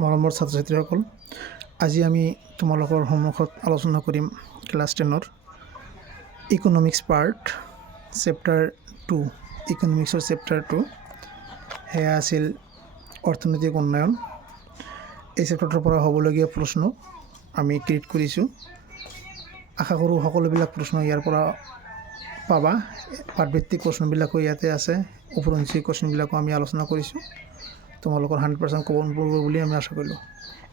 মৰমৰ ছাত্ৰ ছাত্ৰীসকল, আজি আমি তোমালোকৰ সন্মুখত আলোচনা কৰিম ক্লাছ 10ৰ ইকনমিক্স পাৰ্ট চেপ্টাৰ 2 ইকনমিক্সৰ চেপ্টাৰ 2 সেয়া আছিল অৰ্থনৈতিক উন্নয়ন। এই চেপ্টাৰটোৰ পৰা হ'বলগীয়া প্ৰশ্ন আমি ক্ৰিয়েট কৰিছোঁ। আশা কৰোঁ সকলোবিলাক প্ৰশ্ন ইয়াৰ পৰা পাবা। পাঠভিত্তিক প্ৰশ্নবিলাকো ইয়াতে আছে, উপৰঞ্চি কুৱেশ্যনবিলাকো আমি আলোচনা কৰিছোঁ। তোমালোকৰ 100% কমন পৰিব বুলি আমি আশা কৰিলোঁ।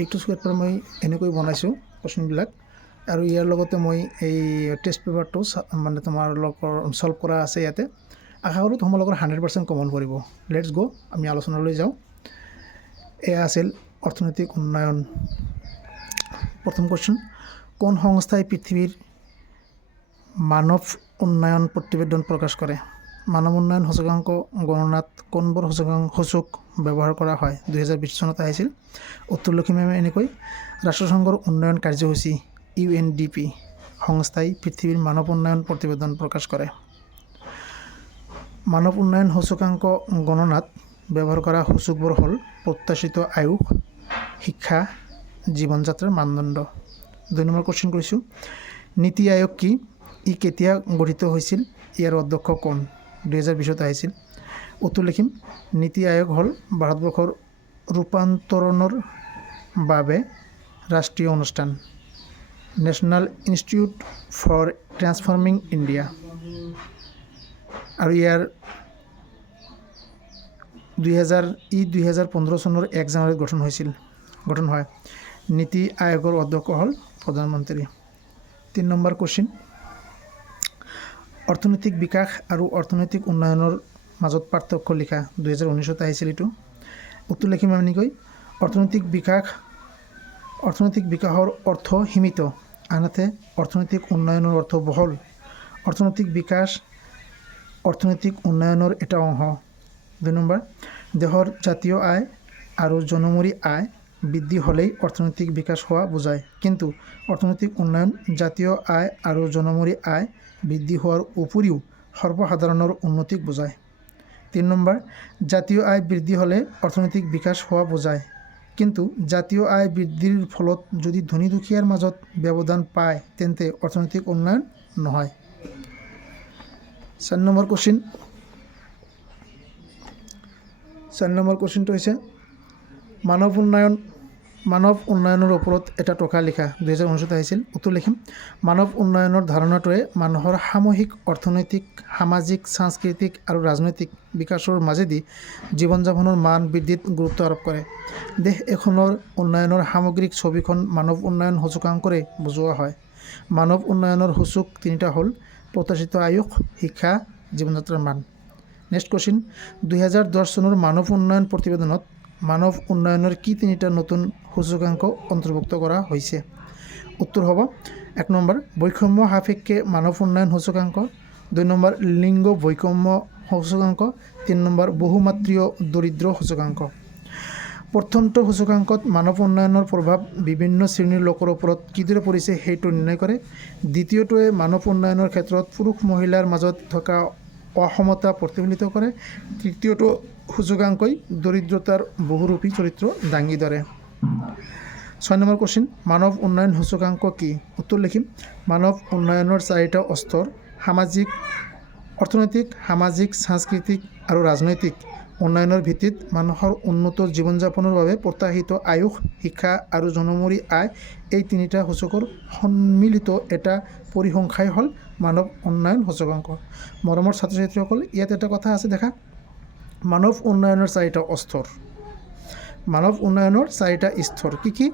এইটো চেপ্টাৰ মই এনেকৈ বনাইছোঁ কুৱেশ্যনবিলাক, আৰু ইয়াৰ লগতে মই এই টেষ্ট পেপাৰটো মানে তোমালোকৰ ছল্ভ কৰা আছে ইয়াতে। আশা কৰোঁ তোমালোকৰ 100% কমন পৰিব। লেটছ গো, আমি আলোচনালৈ যাওঁ। এয়া আছিল অৰ্থনৈতিক উন্নয়ন। প্ৰথম কুৱেশ্যন, কোন সংস্থাই পৃথিৱীৰ মানৱ উন্নয়ন প্ৰতিবেদন প্ৰকাশ কৰে? মানৱ উন্নয়ন সূচকাংক গণনাত কোনবোৰ সূচক ব্যৱহাৰ কৰা হয়? 2020 চনত আহিছিল। উত্তৰ লিখিম আমি এনেকৈ, ৰাষ্ট্ৰসংঘৰ উন্নয়ন কাৰ্যসূচী UNDP সংস্থাই পৃথিৱীৰ মানৱ উন্নয়ন প্ৰতিবেদন প্ৰকাশ কৰে। মানৱ উন্নয়ন সূচকাংক গণনাত ব্যৱহাৰ কৰা সূচকবোৰ হ'ল প্ৰত্যাশিত আয়ু, শিক্ষা, জীৱন যাত্ৰাৰ মানদণ্ড। 2 নম্বৰ কুৱেশ্যন কৰিছোঁ, নীতি আয়োগ কি? ই কেতিয়া গঠিত হৈছিল? ইয়াৰ অধ্যক্ষ কোন? 2020 আহিছিল। উত্তৰ লিখিম, নীতি আয়োগ হ'ল ভাৰতবৰ্ষৰ ৰূপান্তৰণৰ বাবে ৰাষ্ট্ৰীয় অনুষ্ঠান, national institute for transforming India, আৰু ইয়াৰ 2015 চনৰ 1 জানুৱাৰীত গঠন হয়। নীতি আয়োগৰ অধ্যক্ষ হ'ল প্ৰধানমন্ত্ৰী। 3 নম্বৰ কুৱেশ্যন, অৰ্থনৈতিক বিকাশ আৰু অৰ্থনৈতিক উন্নয়নৰ মাজত পাৰ্থক্য লিখা। 2019 আহিছিল এইটো। উত্তৰ লিখিম আমি এনেকৈ, অৰ্থনৈতিক বিকাশৰ অৰ্থ সীমিত, আনহাতে অৰ্থনৈতিক উন্নয়নৰ অৰ্থ বহল। অৰ্থনৈতিক বিকাশ অৰ্থনৈতিক উন্নয়নৰ এটা অংশ। 2 নম্বৰ, দেশৰ জাতীয় আয় আৰু জনমূৰি আয় বৃদ্ধি হ'লেই অৰ্থনৈতিক বিকাশ হোৱা বুজায়, কিন্তু অৰ্থনৈতিক উন্নয়ন জাতীয় আয় আৰু জনমূৰি আয় বৃদ্ধি হোৱাৰ উপৰিও সৰ্বসাধাৰণৰ উন্নতিক বুজায়। 3 নম্বৰ, জাতীয় আয় বৃদ্ধি হ'লে অৰ্থনৈতিক বিকাশ হোৱা বুজায়, কিন্তু জাতীয় আয় বৃদ্ধিৰ ফলত যদি ধনী দুখীয়াৰ মাজত ব্যৱধান পায় তেন্তে অৰ্থনৈতিক উন্নয়ন নহয়। 4 নম্বৰ কুৱেশ্যনটো হৈছে মানৱ উন্নয়নৰ ওপৰত এটা টকা লিখা। 2019 আহিছিল। উত্তৰ লিখিম, মানৱ উন্নয়নৰ ধাৰণাটোৱে মানুহৰ সামূহিক অৰ্থনৈতিক, সামাজিক, সাংস্কৃতিক আৰু ৰাজনৈতিক বিকাশৰ মাজেদি জীৱন যাপনৰ মান বৃদ্ধিত গুৰুত্ব আৰোপ কৰে। দেশ এখনৰ উন্নয়নৰ সামগ্ৰিক ছবিখন মানৱ উন্নয়ন সূচকাংকৰে বুজোৱা হয়। মানৱ উন্নয়নৰ সূচক 3টা হ'ল প্ৰত্যাশিত আয়ুস, শিক্ষা, জীৱন যাত্ৰাৰ মান। নেক্সট কুৱেশ্যন, 2010 চনৰ মানৱ উন্নয়ন প্ৰতিবেদনত মানৱ উন্নয়নৰ কি 3টা নতুন সূচকাংক অন্তৰ্ভুক্ত কৰা হৈছে? উত্তৰ হ'ব 1 নম্বৰ, বৈষম্য সাপেক্ষে মানৱ উন্নয়ন সূচকাংক, 2 নম্বৰ, লিংগ বৈষম্য সূচকাংক, 3 নম্বৰ, বহুমাত্ৰীয় দৰিদ্ৰ সূচকাংক। প্ৰথমটো সূচকাংকত মানৱ উন্নয়নৰ প্ৰভাৱ বিভিন্ন শ্ৰেণীৰ লোকৰ ওপৰত কিদৰে পৰিছে সেইটো নিৰ্ণয় কৰে। দ্বিতীয়টোৱে মানৱ উন্নয়নৰ ক্ষেত্ৰত পুৰুষ মহিলাৰ মাজত থকা অসমতা প্ৰতিফলিত কৰে। তৃতীয়টো সূচকাংকই দৰিদ্ৰতাৰ বহুৰূপী চৰিত্ৰ দাঙি ধৰে। 6 নম্বৰ কুৱেশ্যন, মানৱ উন্নয়ন সূচকাংক কি? উত্তৰ লিখিম, মানৱ উন্নয়নৰ 4টা স্তৰ, অৰ্থনৈতিক, সামাজিক, সাংস্কৃতিক আৰু ৰাজনৈতিক উন্নয়নৰ ভিত্তিত মানুহৰ উন্নত জীৱন যাপনৰ বাবে প্ৰত্যাশিত আয়ুস, শিক্ষা আৰু জনমূৰি আয়, এই 3টা সূচকৰ সন্মিলিত এটা পৰিসংখ্যাই হ'ল মানৱ উন্নয়ন সূচকাংক। মৰমৰ ছাত্ৰ ছাত্ৰীসকল, ইয়াত এটা কথা আছে দেখা, মানৱ উন্নয়নৰ 4টা স্তৰ, মানৱ উন্নয়নৰ 4টা স্তৰ কি কি?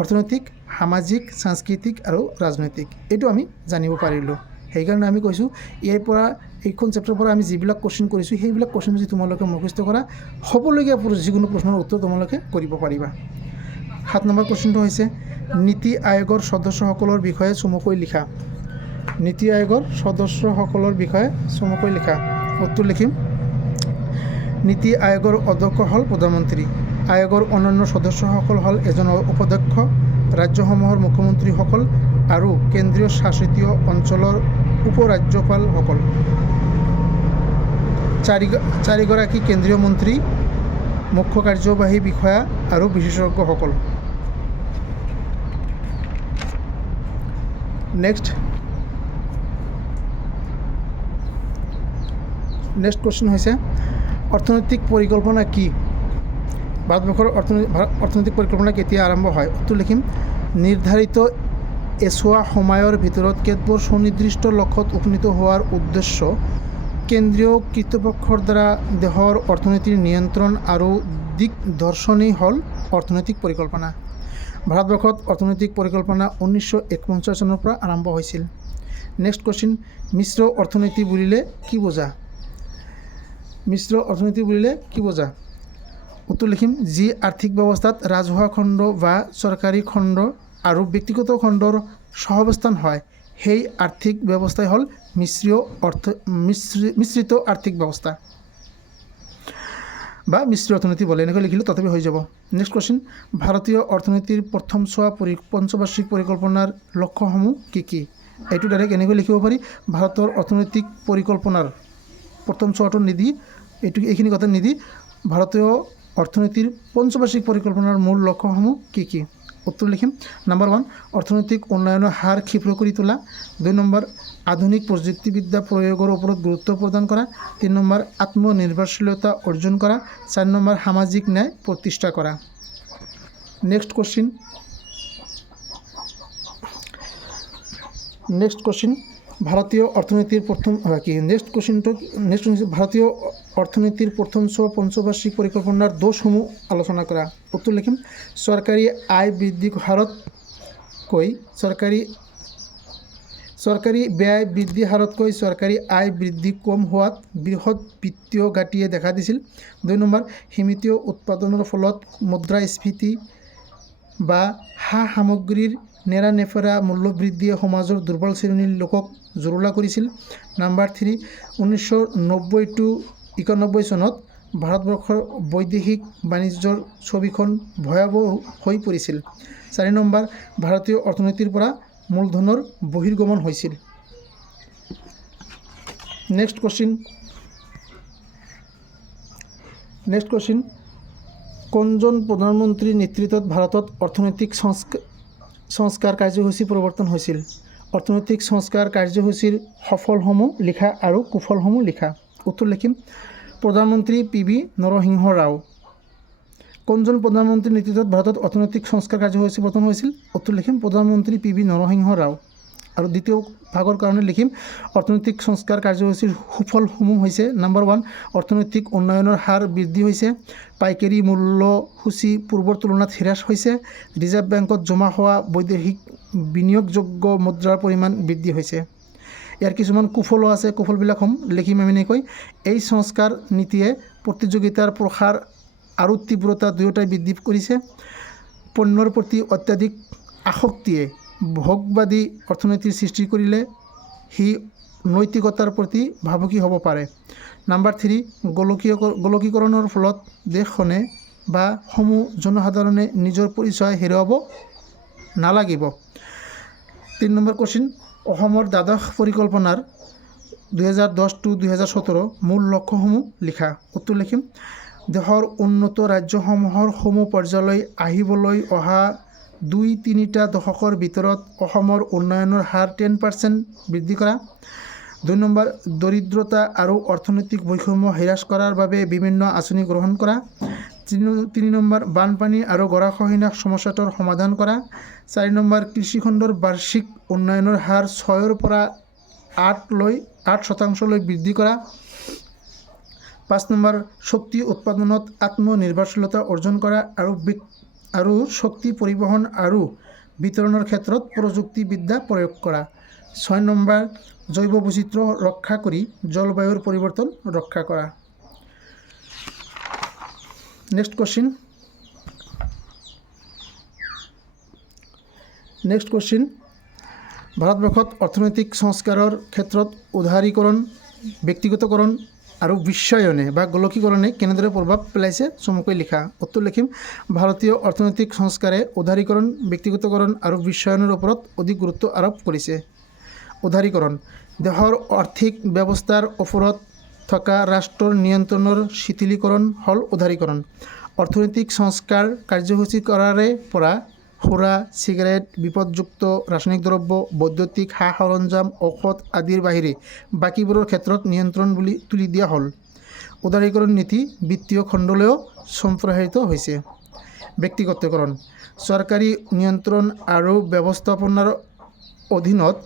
অৰ্থনৈতিক, সামাজিক, সাংস্কৃতিক আৰু ৰাজনৈতিক। এইটো আমি জানিব পাৰিলোঁ। সেইকাৰণে আমি কৈছোঁ এইখন চেপ্টাৰৰ পৰা আমি যিবিলাক কুৱেশ্যন কৰিছোঁ সেইবিলাক কুৱেশ্যন যদি তোমালোকে মুখস্থ কৰা, হ'বলগীয়া যিকোনো প্ৰশ্নৰ উত্তৰ তোমালোকে কৰিব পাৰিবা। 7 নম্বৰ কুৱেশ্যনটো হৈছে, নীতি আয়োগৰ সদস্যসকলৰ বিষয়ে চমুকৈ লিখা। নীতি আয়োগৰ সদস্যসকলৰ বিষয়ে চমুকৈ লিখা। উত্তৰ লিখিম, নীতি আয়োগৰ অধ্যক্ষ হ'ল প্ৰধানমন্ত্ৰী। আয়োগৰ অন্যান্য সদস্যসকল হ'ল এজন উপাধ্যক্ষ, ৰাজ্যসমূহৰ মুখ্যমন্ত্ৰীসকল আৰু কেন্দ্ৰীয় শাসিত অঞ্চলৰ উপৰাজ্যপালসকল। 4গৰাকী কেন্দ্ৰীয় মন্ত্ৰী মুখ্য কাৰ্যবাহী বিষয়া আৰু বিশেষজ্ঞসকল। নেক্সট কোৱেশ্যন হৈছে অৰ্থনৈতিক পৰিকল্পনা কি? ভাৰতবৰ্ষৰ অৰ্থনৈতিক পৰিকল্পনা কেতিয়া আৰম্ভ হয়? উত্তৰ লিখিম নিৰ্ধাৰিত এছোৱা সময়ৰ ভিতৰত কেতবোৰ সুনিৰ্দিষ্ট লক্ষ্যত উপনীত হোৱাৰ উদ্দেশ্য কেন্দ্ৰীয় কৰ্তৃপক্ষৰ দ্বাৰা দেশৰ অৰ্থনীতিৰ নিয়ন্ত্ৰণ আৰু দিগদৰ্শনেই হ'ল অৰ্থনৈতিক পৰিকল্পনা। ভাৰতবৰ্ষত অৰ্থনৈতিক পৰিকল্পনা 1951 চনৰ পৰা আৰম্ভ হৈছিল। নেক্সট কুৱেশ্যন মিশ্ৰ অৰ্থনীতি বুলিলে কি বুজা? মিশ্ৰ অৰ্থনীতি বুলিলে কি বুজা? উত্তৰ লিখিম যি আৰ্থিক ব্যৱস্থাত ৰাজহুৱা খণ্ড বা চৰকাৰী খণ্ড আৰু ব্যক্তিগত খণ্ডৰ সহাৱস্থান হয় সেই আৰ্থিক ব্যৱস্থাই হ'ল মিশ্ৰিত আৰ্থিক ব্যৱস্থা বা মিশ্ৰ অৰ্থনীতি বলে। এনেকৈ লিখিলে তথাপি হৈ যাব। নেক্সট কুৱেশ্যন ভাৰতীয় অৰ্থনীতিৰ প্ৰথমছোৱা পঞ্চবাৰ্ষিক পৰিকল্পনাৰ লক্ষ্যসমূহ কি কি? এইটো ডাইৰেক্ট এনেকৈ লিখিব পাৰি ভাৰতৰ অৰ্থনৈতিক পৰিকল্পনাৰ প্ৰথমছোৱাটো নিদি এইখিনি কথা নিদি ভাৰতীয় অৰ্থনীতিৰ পঞ্চবাৰ্ষিক পৰিকল্পনাৰ মূল লক্ষ্যসমূহ কি কি? উত্তৰ লিখিম নাম্বাৰ 1 অৰ্থনৈতিক উন্নয়নৰ হাৰ ক্ষীপ্ৰ কৰি তোলা, 2 নম্বৰ আধুনিক প্ৰযুক্তিবিদ্যা প্ৰয়োগৰ ওপৰত গুৰুত্ব প্ৰদান কৰা, 3 নম্বৰ আত্মনিৰ্ভৰশীলতা অৰ্জন কৰা, 4 নম্বৰ সামাজিক ন্যায় প্ৰতিষ্ঠা কৰা। নেক্সট কুৱেশ্যন ভাৰতীয় অৰ্থনীতিৰ ভাৰতীয় অৰ্থনীতিৰ প্ৰথমছোৱা পঞ্চবাৰ্ষিক পৰিকল্পনাৰ দোষসমূহ আলোচনা কৰা। উত্তৰ লিখিম চৰকাৰী আয় বৃদ্ধি হাৰতকৈ চৰকাৰী ব্যয় বৃদ্ধি হাৰতকৈ চৰকাৰী আয় বৃদ্ধি কম হোৱাত বৃহৎ বিত্তীয় ঘাটিয়ে দেখা দিছিল। 2 নম্বৰ সীমিত উৎপাদনৰ ফলত মুদ্ৰাস্ফীতি বা সা সামগ্ৰীৰ নেৰানেপেৰা মূল্যবৃদ্ধিয়ে সমাজৰ দুৰ্বল শ্ৰেণীৰ লোকক জুৰুলা কৰিছিল। নাম্বাৰ 3 1990-91 চনত ভাৰতবৰ্ষৰ বৈদেশিক বাণিজ্যৰ ছবিখন ভয়াৱহ হৈ পৰিছিল। 4 নম্বৰ ভাৰতীয় অৰ্থনীতিৰ পৰা মূলধনৰ বহিৰ্গমন হৈছিল। নেক্সট কুৱেশ্যন কোনজন প্ৰধানমন্ত্ৰীৰ নেতৃত্বত ভাৰতত অৰ্থনৈতিক সংস্কাৰ কাৰ্যসূচী প্ৰৱৰ্তন হৈছিল? অৰ্থনৈতিক সংস্কাৰ কাৰ্যসূচীৰ সফলসমূহ লিখা আৰু কুফলসমূহ লিখা। উত্তৰ লিখিম প্ৰধানমন্ত্ৰী PV নৰসিংহ ৰাও। কোনজন প্ৰধানমন্ত্ৰীৰ নেতৃত্বত ভাৰতত অৰ্থনৈতিক সংস্কাৰ কাৰ্যসূচী প্ৰৱৰ্তন হৈছিল? উত্তৰ লিখিম প্ৰধানমন্ত্ৰী PV নৰসিংহ ৰাও। আৰু দ্বিতীয় ভাগৰ কাৰণে লিখিম অৰ্থনৈতিক সংস্কাৰ কাৰ্যসূচীৰ সুফলসমূহ হৈছে নাম্বাৰ 1 অৰ্থনৈতিক উন্নয়নৰ হাৰ বৃদ্ধি হৈছে, পাইকাৰী মূল্যসূচী পূৰ্বৰ তুলনাত হ্ৰাস হৈছে, ৰিজাৰ্ভ বেংকত জমা হোৱা বৈদেশিক বিনিয়োগযোগ্য মুদ্ৰাৰ পৰিমাণ বৃদ্ধি হৈছে। ইয়াৰ কিছুমান কুফলো আছে, কুফলবিলাক লিখিম আমি এনেকৈ এই সংস্কাৰ নীতিয়ে প্ৰতিযোগিতাৰ প্ৰসাৰ আৰু তীব্ৰতা দুয়োটাই বৃদ্ধি কৰিছে। পণ্যৰ প্ৰতি অত্যাধিক আসক্তিয়ে ভোগবাদী অৰ্থনীতিৰ সৃষ্টি কৰিলে সি নৈতিকতাৰ প্ৰতি ভাবুকি হ'ব পাৰে। নাম্বাৰ 3 গোলকীকৰণৰ ফলত দেশখনে বা সমূহ জনসাধাৰণে নিজৰ পৰিচয় হেৰুৱাব নালাগিব। 3 নম্বৰ কুৱেশ্যন অসমৰ দ্বাদশ পৰিকল্পনাৰ 2010-2017 মূল লক্ষ্যসমূহ লিখা। উত্তৰ লিখিম দেশৰ উন্নত ৰাজ্যসমূহৰ পৰ্যায়লৈ আহিবলৈ অহা 2-3টা দশকৰ ভিতৰত অসমৰ উন্নয়নৰ হাৰ 10% বৃদ্ধি কৰা। 2 নম্বৰ দৰিদ্ৰতা আৰু অৰ্থনৈতিক বৈষম্য হ্ৰাস কৰাৰ বাবে বিভিন্ন আঁচনি গ্ৰহণ কৰা। 3 নম্বৰ বানপানী আৰু গৰাখহনীয়া সমস্যাটোৰ সমাধান কৰা। 4 নম্বৰ কৃষিখণ্ডৰ বাৰ্ষিক উন্নয়নৰ হাৰ 6ৰ পৰা 8% বৃদ্ধি কৰা। 5 নম্বৰ শক্তি উৎপাদনত আত্মনিৰ্ভৰশীলতা অৰ্জন কৰা আৰু শক্তি পৰিবহণ আৰু বিতৰণৰ ক্ষেত্ৰত প্ৰযুক্তিবিদ্যা প্ৰয়োগ কৰা। 6 নম্বৰ জৈৱ বৈচিত্ৰ্য ৰক্ষা কৰি জলবায়ুৰ পৰিৱৰ্তন ৰক্ষা কৰা। নেক্সট কুৱেশ্যন ভাৰতবৰ্ষত অৰ্থনৈতিক সংস্কাৰৰ ক্ষেত্ৰত উদাৰীকৰণ, ব্যক্তিগতকৰণ আৰু বিশ্বায়নে বা গোলকীকৰণে কেনেদৰে প্ৰভাৱ পেলাইছে চমুকৈ লিখা। উত্তৰ লিখিম ভাৰতীয় অৰ্থনৈতিক সংস্কাৰে উদাৰীকৰণ, ব্যক্তিগতকৰণ আৰু বিশ্বায়নৰ ওপৰত অধিক গুৰুত্ব আৰোপ কৰিছে। উদাৰীকৰণ দেশৰ আৰ্থিক ব্যৱস্থাৰ ওপৰত থকা ৰাষ্ট্ৰৰ নিয়ন্ত্ৰণৰ শিথিলীকৰণ হ'ল উদাৰীকৰণ। অৰ্থনৈতিক সংস্কাৰ কাৰ্যসূচী কৰাৰে পৰা সুৰা, চিগাৰেট, বিপদযুক্ত ৰাসায়নিক দ্ৰব্য, বৈদ্যুতিক সা সৰঞ্জাম, ঔষধ আদিৰ বাহিৰে বাকীবোৰৰ ক্ষেত্ৰত নিয়ন্ত্ৰণ বুলি তুলি দিয়া হ'ল। উদাৰীকৰণ নীতি বিত্তীয় খণ্ডলৈও সম্প্ৰসাৰিত হৈছে। ব্যক্তিগতকৰণ চৰকাৰী নিয়ন্ত্ৰণ আৰু ব্যৱস্থাপনাৰ অধীনত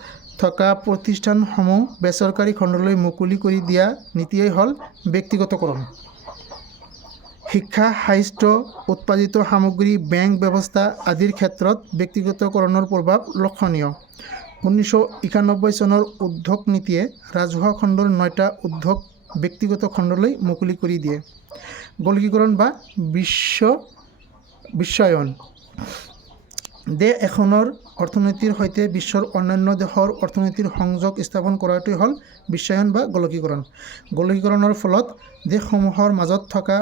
থকা প্ৰতিষ্ঠানসমূহ বেচৰকাৰী খণ্ডলৈ মুকলি কৰি দিয়া নীতিয়েই হ'ল ব্যক্তিগতকৰণ। শিক্ষা, স্বাস্থ্য, উৎপাদিত সামগ্ৰী, বেংক ব্যৱস্থা আদিৰ ক্ষেত্ৰত ব্যক্তিগতকৰণৰ প্ৰভাৱ লক্ষণীয়। 1991 চনৰ উদ্যোগ নীতিয়ে ৰাজহুৱা খণ্ডৰ 9টা উদ্যোগ ব্যক্তিগত খণ্ডলৈ মুকলি কৰি দিয়ে। গোলকীকৰণ বা বিশ্বায়ন দেশ এখনৰ অৰ্থনীতিৰ সৈতে বিশ্বৰ অন্যান্য দেশৰ অৰ্থনীতিৰ সংযোগ স্থাপন কৰাটোৱেই হ'ল বিশ্বায়ন বা গোলকীকৰণ। গোলকীকৰণৰ ফলত দেশসমূহৰ মাজত থকা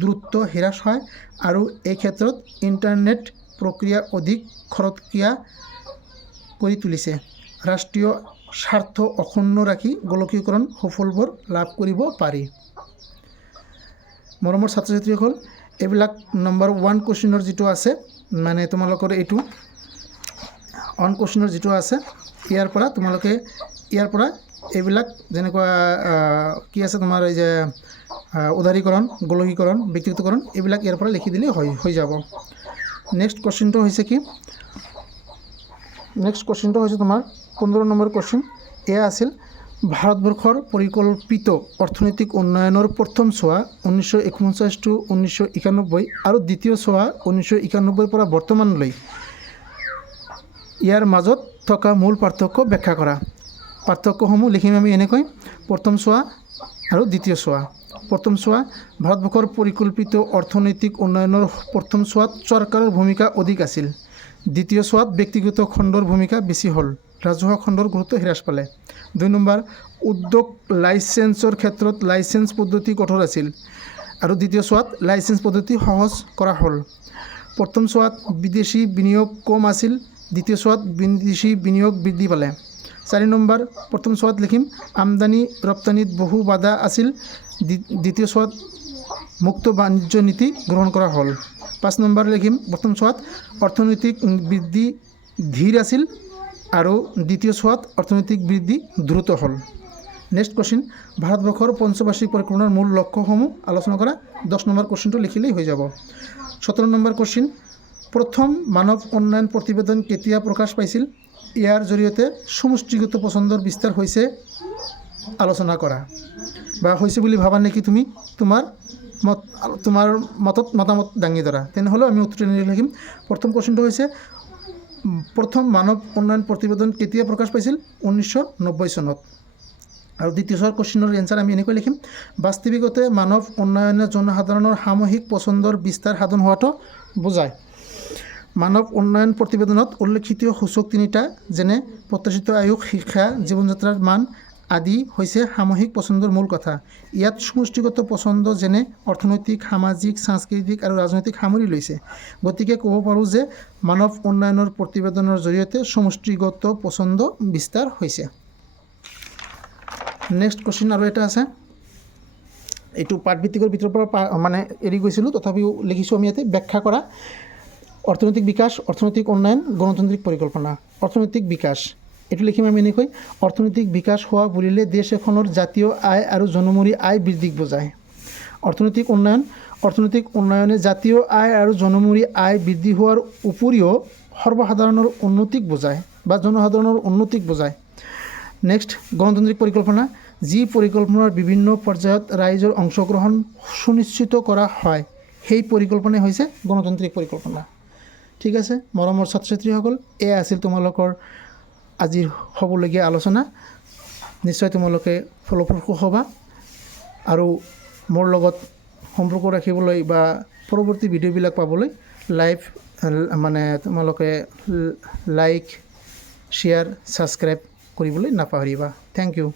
দূৰত্ব হ্ৰাস হয় আৰু এই ক্ষেত্ৰত ইণ্টাৰনেট প্ৰক্ৰিয়া অধিক খৰতকীয়া কৰি তুলিছে। ৰাষ্ট্ৰীয় স্বাৰ্থ অক্ষুণ্ণ ৰাখি গোলকীকৰণ সুফলবোৰ লাভ কৰিব পাৰি। মৰমৰ ছাত্ৰ ছাত্ৰীসকল, এইবিলাক নম্বৰ 1 কুৱেশ্যনৰ যিটো আছে, মানে তোমালোকৰ এইটো 1 কুৱেশ্যনৰ যিটো আছে, ইয়াৰ পৰা এইবিলাক যেনেকুৱা কি আছে তোমাৰ এই যে উদাৰীকৰণ, গোলকীকৰণ, ব্যক্তিগতকৰণ, এইবিলাক ইয়াৰ পৰা লিখি দিলেই হৈ যাব। নেক্সট কুৱেশ্যনটো হৈছে কি? নেক্সট কুৱেশ্যনটো হৈছে তোমাৰ 15 নম্বৰ কুৱেশ্যন। এয়া আছিল ভাৰতবৰ্ষৰ পৰিকল্পিত অৰ্থনৈতিক উন্নয়নৰ প্ৰথম চোৱা 1949 to 1991 আৰু দ্বিতীয় চোৱা 1991 পৰা বৰ্তমানলৈ। ইয়াৰ মাজত থকা মূল পাৰ্থক্য ব্যাখ্যা কৰা। পাৰ্থক্যসমূহ লিখিম আমি এনেকৈ: প্ৰথম চোৱা আৰু দ্বিতীয় চোৱা। প্ৰথম চোৱা: ভাৰতবৰ্ষৰ পৰিকল্পিত অৰ্থনৈতিক উন্নয়নৰ প্ৰথম চোৱাত চৰকাৰৰ ভূমিকা অধিক আছিল। দ্বিতীয় চোৱাত ব্যক্তিগত খণ্ডৰ ভূমিকা বেছি হ'ল, ৰাজহুৱা খণ্ডৰ গুৰুত্ব হ্ৰাস পালে। 2 নম্বৰ, উদ্যোগ লাইচেন্সৰ ক্ষেত্ৰত লাইচেন্স পদ্ধতি কঠোৰ আছিল আৰু দ্বিতীয় চোৱাত লাইচেন্স পদ্ধতি সহজ কৰা হ'ল। প্ৰথম চোৱাত বিদেশী বিনিয়োগ কম আছিল, দ্বিতীয় চোৱাত বিদেশী বিনিয়োগ বৃদ্ধি পালে। 4 নম্বৰ, প্ৰথম চোৱাত লিখিম আমদানি ৰপ্তানিত বহু বাধা আছিল, দ্বিতীয় চোৱাত মুক্ত বাণিজ্য নীতি গ্ৰহণ কৰা হ'ল। 5 নম্বৰ লিখিম প্ৰথম চোৱাত অৰ্থনৈতিক বৃদ্ধি ধীৰ আছিল আৰু দ্বিতীয় চোৱাত অৰ্থনৈতিক বৃদ্ধি দ্ৰুত হ'ল। নেক্সট কুৱেশ্যন, ভাৰতবৰ্ষৰ পঞ্চবাৰ্ষিক পৰিকল্পনাৰ মূল লক্ষ্যসমূহ আলোচনা কৰা। 10 নম্বৰ কুৱেশ্যনটো লিখিলেই হৈ যাব। 17 নম্বৰ কুৱেশ্যন, প্ৰথম মানৱ উন্নয়ন প্ৰতিবেদন কেতিয়া প্ৰকাশ পাইছিল? ইয়াৰ জৰিয়তে সমষ্টিগত পচন্দৰ বিস্তাৰ হৈছে আলোচনা কৰা, বা হৈছে বুলি ভাবা নেকি তুমি? তোমাৰ মতামত দাঙি ধৰা। তেনেহ'লে আমি উত্তৰটো লিখিম। প্ৰথম কুৱেশ্যনটো হৈছে প্ৰথম মানৱ উন্নয়ন প্ৰতিবেদন কেতিয়া প্ৰকাশ পাইছিল? 1990 চনত। আৰু দ্বিতীয় কুৱেশ্যনৰ এনচাৰ আমি এনেকৈ লিখিম: বাস্তৱিকতে মানৱ উন্নয়নে জনসাধাৰণৰ সামূহিক পচন্দৰ বিস্তাৰ সাধন হোৱাটো বুজায়। মানৱ উন্নয়ন প্ৰতিবেদনত উল্লেখিত সূচক 3টা, যেনে প্ৰত্যাশিত আয়ুস, শিক্ষা, জীৱনযাত্ৰাৰ মান আদি হৈছে সামূহিক পচন্দৰ মূল কথা। ইয়াত সমষ্টিগত পচন্দ যেনে অৰ্থনৈতিক, সামাজিক, সাংস্কৃতিক আৰু ৰাজনৈতিক সামৰি লৈছে। গতিকে ক'ব পাৰোঁ যে মানৱ উন্নয়নৰ প্ৰতিবেদনৰ জৰিয়তে সমষ্টিগত পচন্দ বিস্তাৰ হৈছে। নেক্সট কুৱেশ্যন আৰু এটা আছে, এইটো পাঠভিত্তিকৰ ভিতৰৰ পৰা মানে এৰি গৈছিলোঁ, তথাপিও লিখিছোঁ আমি ইয়াতে: ব্যাখ্যা কৰা। অৰ্থনৈতিক বিকাশ, অৰ্থনৈতিক উন্নয়ন, গণতান্ত্ৰিক পৰিকল্পনা। অৰ্থনৈতিক বিকাশ, এইটো লিখিম আমি এনেকৈ: অৰ্থনৈতিক বিকাশ হোৱা বুলিলে দেশ এখনৰ জাতীয় আয় আৰু জনমূৰি আয় বৃদ্ধিক বুজায়। অৰ্থনৈতিক উন্নয়ন, অৰ্থনৈতিক উন্নয়নে জাতীয় আয় আৰু জনমূৰি আয় বৃদ্ধি হোৱাৰ উপৰিও সৰ্বসাধাৰণৰ উন্নতিক বুজায় বা জনসাধাৰণৰ উন্নতিক বুজায়। নেক্সট, গণতান্ত্ৰিক পৰিকল্পনা, যি পৰিকল্পনাৰ বিভিন্ন পৰ্যায়ত ৰাইজৰ অংশগ্ৰহণ সুনিশ্চিত কৰা হয়, সেই পৰিকল্পনাই হৈছে গণতান্ত্ৰিক পৰিকল্পনা। ঠিক আছে মৰমৰ ছাত্ৰ ছাত্ৰীসকল, এয়া আছিল তোমালোকৰ আজিৰ হ'বলগীয়া আলোচনা। নিশ্চয় তোমালোকে ফলপ্ৰসূ হ'বা আৰু মোৰ লগত সম্পৰ্ক ৰাখিবলৈ বা পৰৱৰ্তী ভিডিঅ'বিলাক পাবলৈ তোমালোকে লাইক, শ্বেয়াৰ, ছাবস্ক্ৰাইব কৰিবলৈ নাপাহৰিবা। Thank U.